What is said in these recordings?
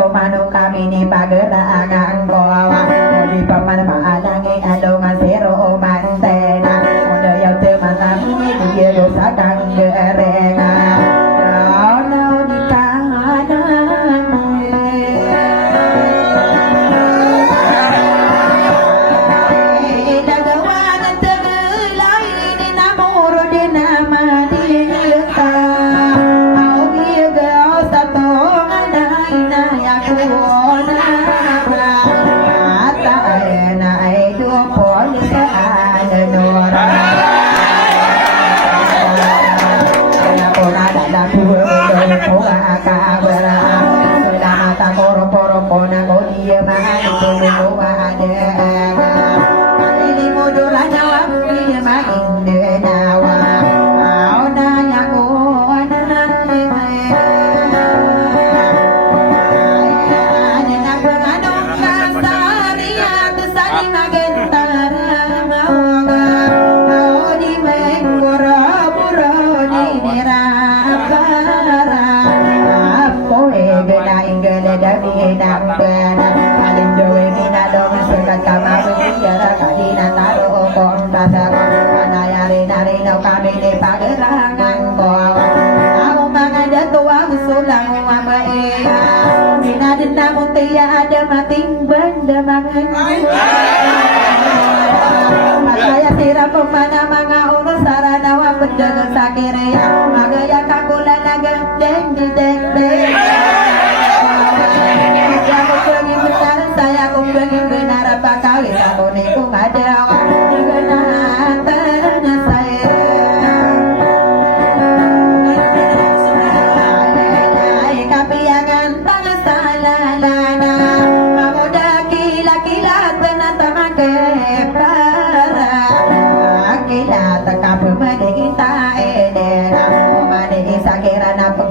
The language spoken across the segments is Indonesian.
to manong kami ni pageraangan ko o di pa man maalangi alungan zero o mantena o dayaw teman ni diyo sa kanggerenga no di kahanan kami ni pagerangan ko ako mga datuwa gusto lang umamaya minadin na mong tiya ada mating banda mga masaya sira pemana mga uno saranawa pendagang sakiraya magaya kakula nagang deng deng deng aku pengen benar saya aku pengen benar apa kali aku ni kung ada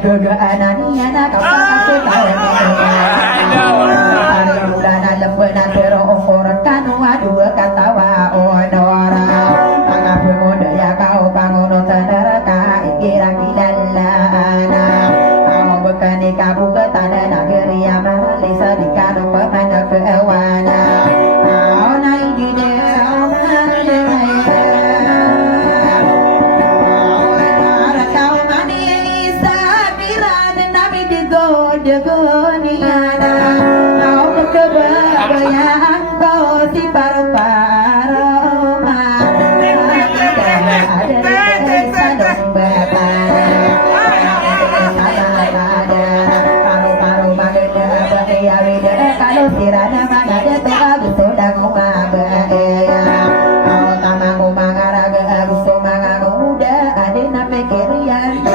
Gagaanannya na kapag hari bulan lembenan pero ongkoran kanua dua katawa onora mga pemudaya kau pangono tandara ka ikira kilalana kau bekani kabuka tanda nageri amalisa di kanu pemana kewana kau naik gide Jagoniana, kau kebayaan kau si paru-paru kalau sirana mana ada tuh sudah kumabaya kau tamaku mangaraga gusto mangaku muda ada nape kirian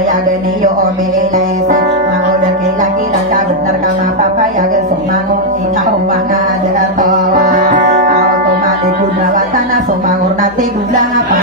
ya geni yo omelese mangoda kila ka bener kama papa ya ge somangur ina umanga ada tawa auto mali gunawan tanah somangur nate gula apa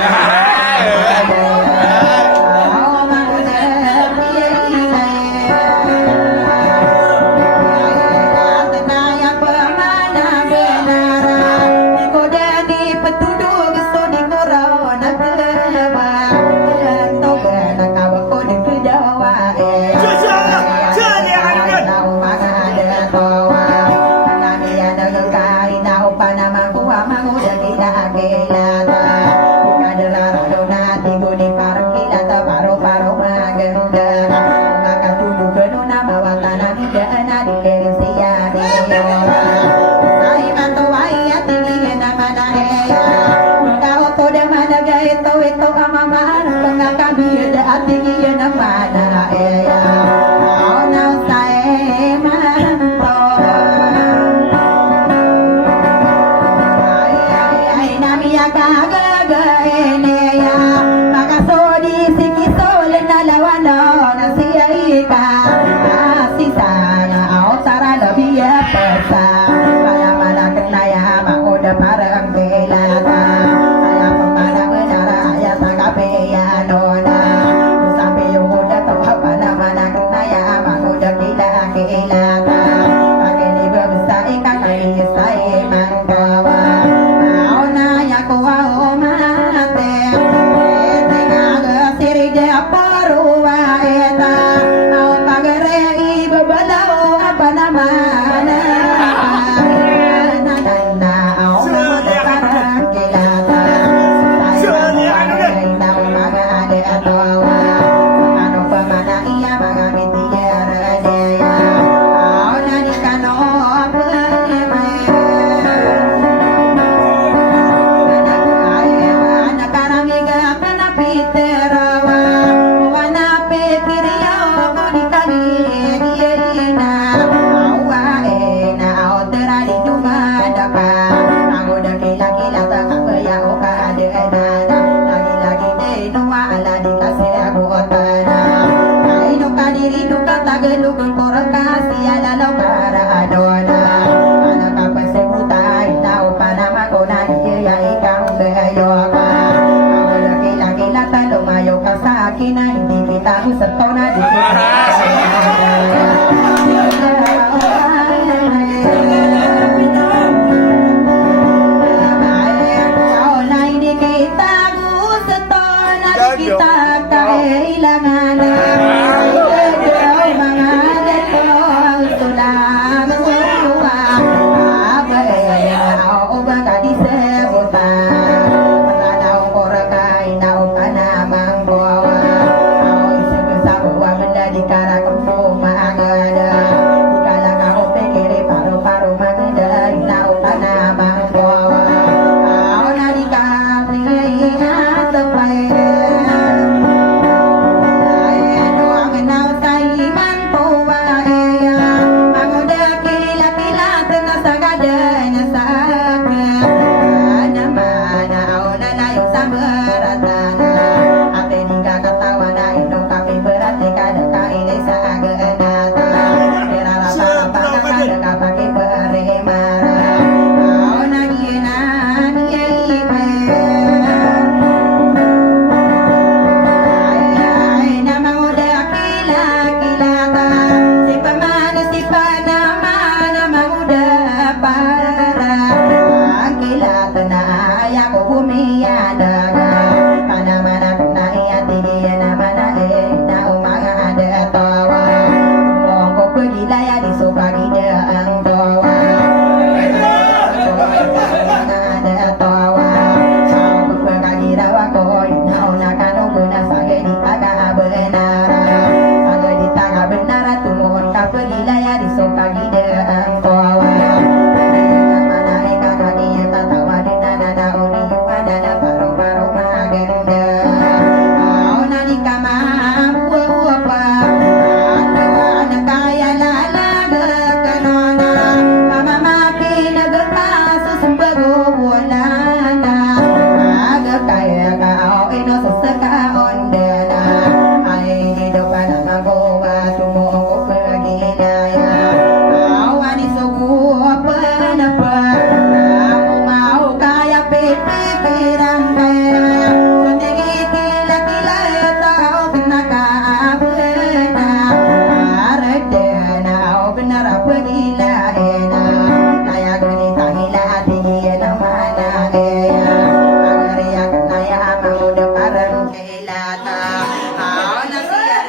na siya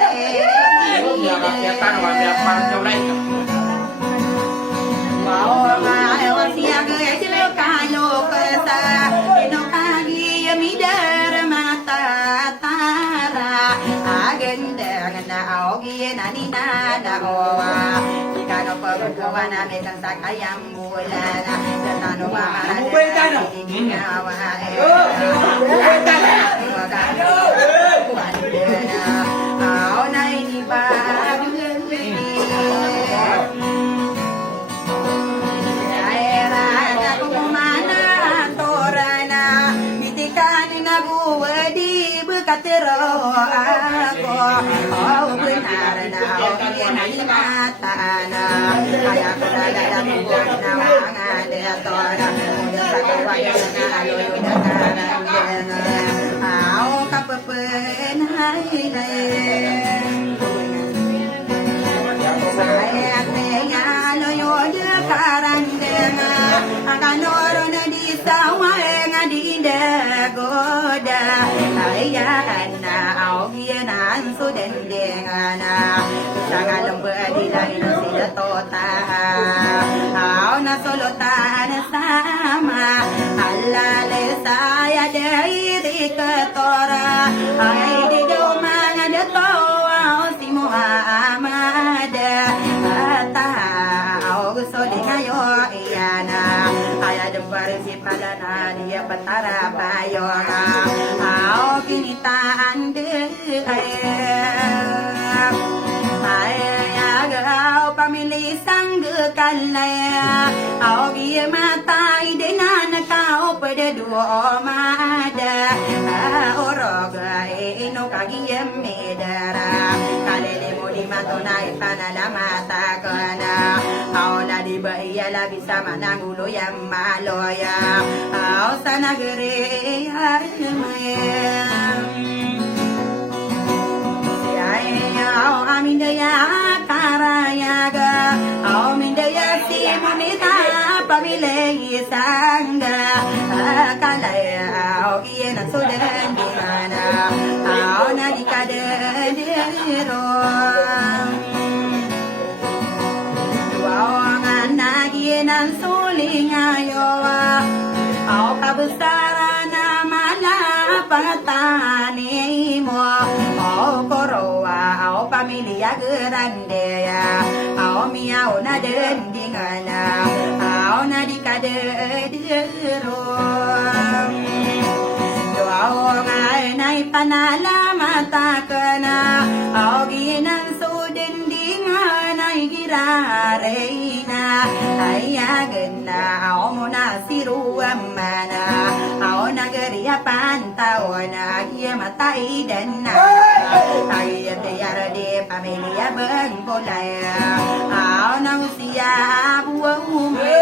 siya siya kayo kasa inokagi midar mata tara agenda na augi na ninada owa ikano pagkawa na may kang sakayang bulan tano ba marana ikawa na ini ba katero ako oh benar na ako ni matana kaya kadala mo na mga detora sa kawayo na alo na karang ao kapapen hay na saya kaya alo yo karang ang kanoro na di sawa nga di goda ayaan na augianan so dendengan jangan lembah di lain sila tota au na solotan sama alale saya dari ketora ai di domang ada toa si Muhammad ata au so di kayo iana aya debar si padana dia petara bayona au kinitaan de ay gau pamilih sanggekan laya au gi matai denan kau pada dua mada oroga ino kagi medara kalele modi matonai panala mata kana au na di baya la bisa manangulo yang maloya au sana gere au amindaya karayaga au mindaya si munita pamilih sangga kalaya au iena sodan dimana au na dikadero wawangan naginan sulingayo au kabesaran mala patani mo au korowa au pamilya grande ya au miau na dendingana au na dikadero au ngai nai panala mata kana au ginan sudendingana girareina ayagna au munasiru amana au nagariya pantawana kia matai danna ay tayar de pamilya bengkolaya au nausia buume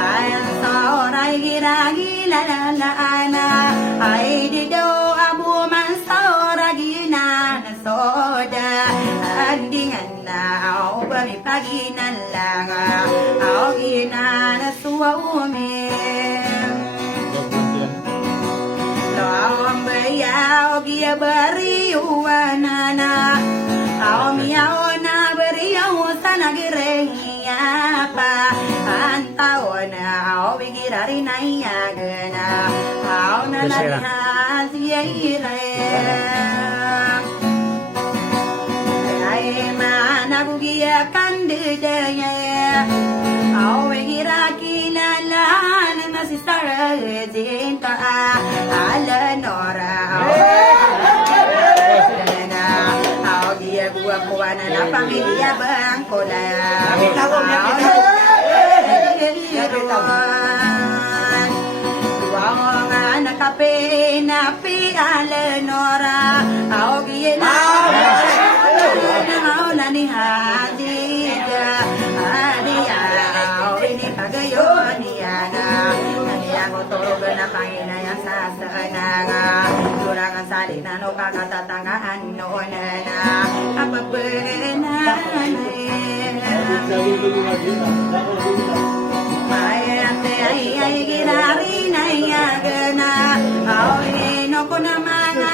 ay saurai giragi la la la ana ay dido abu mansara gina soda andingan na au pamipaginan lang au gina na suwaume au gia beriuanana au miau na beriau sana gereya pa antaona au bigirari naya gena au na hasia ire ai mana bugia kandidaya au bigiraki la nasi sara dinta ala nora au dia gua kuana na pamilya bangkola Tuangan nakape na pi ala nora au gia na au na ni hadida adia au ini pagayo niana naniago toro na pangina yang sasananga turangan sari na no kakatatangaan noonana apa benar Mayate ay girari na yagana au no ko na mga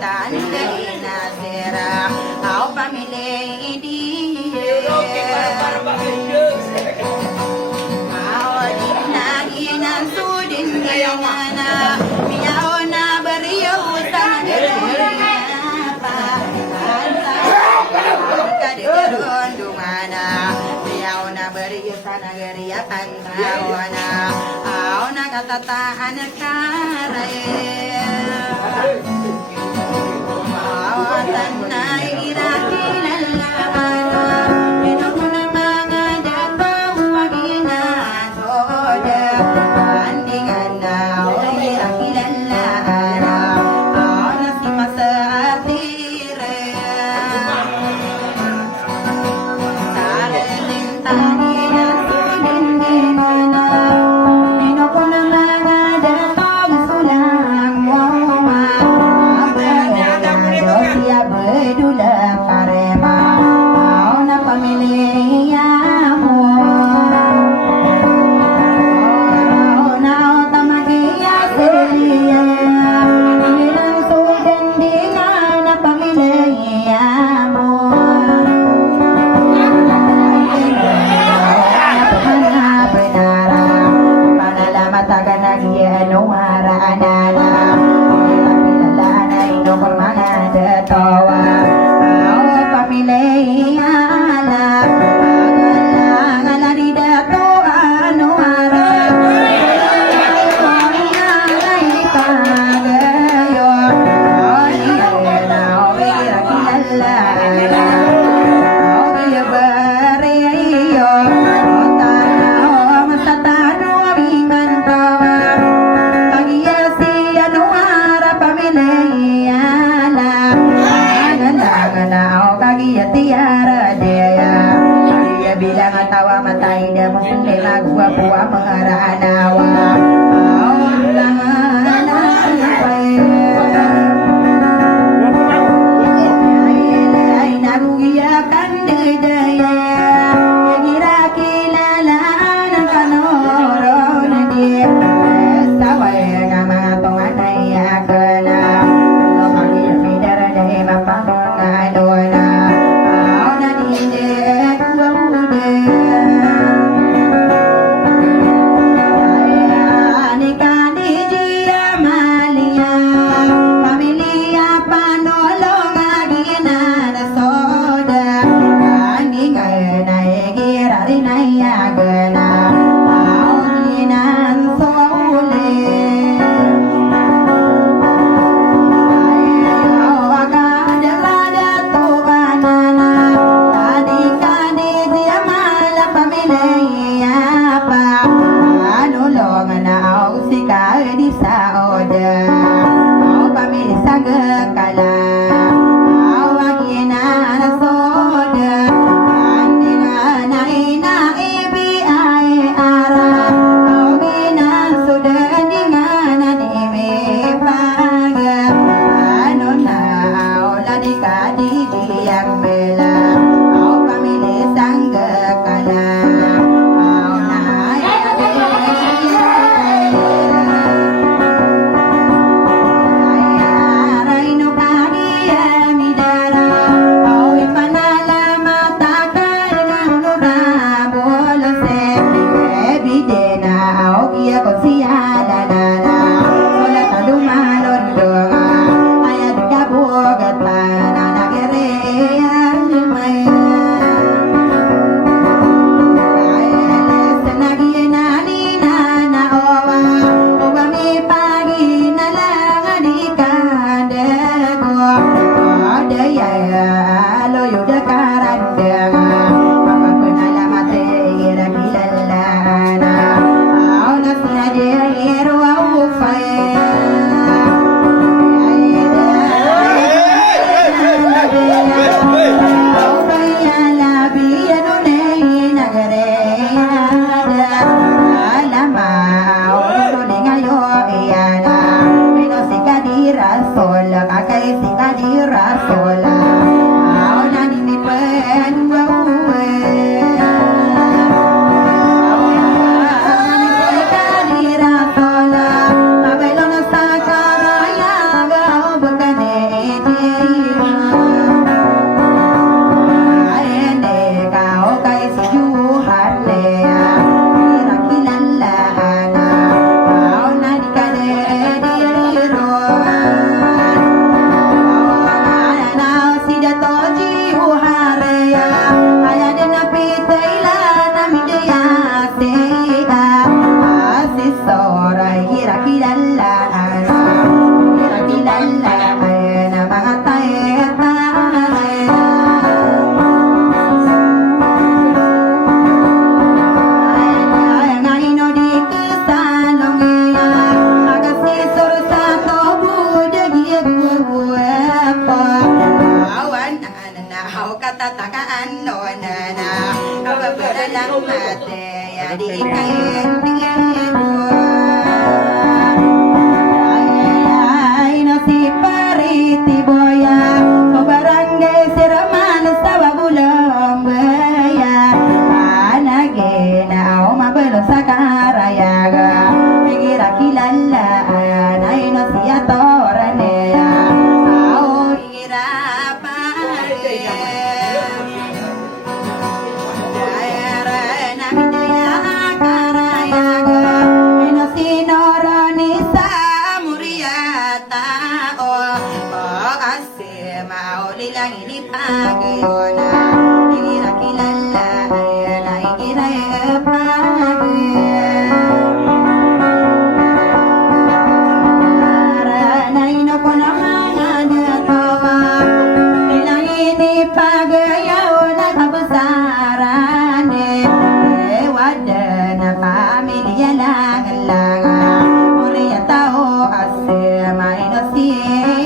tanda inasera au pamilih di Tahan karaya awatan naik rakilan lana minum mga datang magina soda andingan na rakilan lana anas ki masatire saling tani Yeah. kira kilala kira kilala na mga taeta ngaino di kesalong ya agasi sursa to bude dia gue apa awan na hau kata takaan no na apa beralang mate ya di kain dia si pariti boya obarangge siraman sawa bulong baya anage na umabelo sa karayaga pigira kilala na ino siya torane ao hirapa na midaya karayaga ino sinoroni sa muriata lang ini pagi ona kira kilala na kira pagi na ino ko na mga natawa ilang ini pagi ona kabesaran wada na pamilya lang uri tao asema ino siya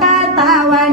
Katawa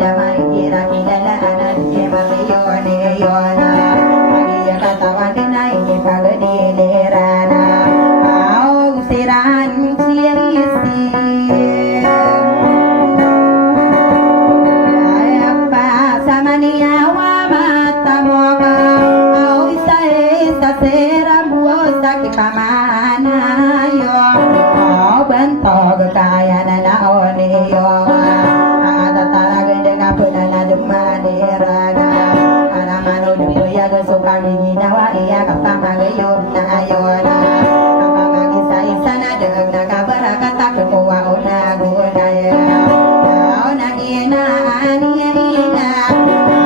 damai kira kila ana di marione yona magia katawan dinai ke pagadi lerana au siran siasi apa samania wa matamoka au isa sera buosa ki pamana yo au bentog kaya na one yo ada taraga dengan penana demane raga ana mano dupo ya ga soka gina wa iya kapama ga yo na ayona kapama gisa isana dengan naga barakata ko wa ona guna ya ona ina ani ina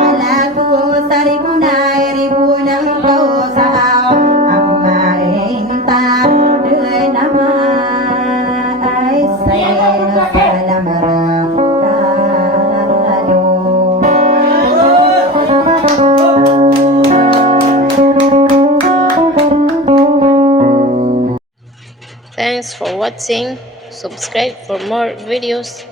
ala ku sari guna ribuna ko sa amma inta de nama ai sayna salamara Thanks for watching. Subscribe for more videos.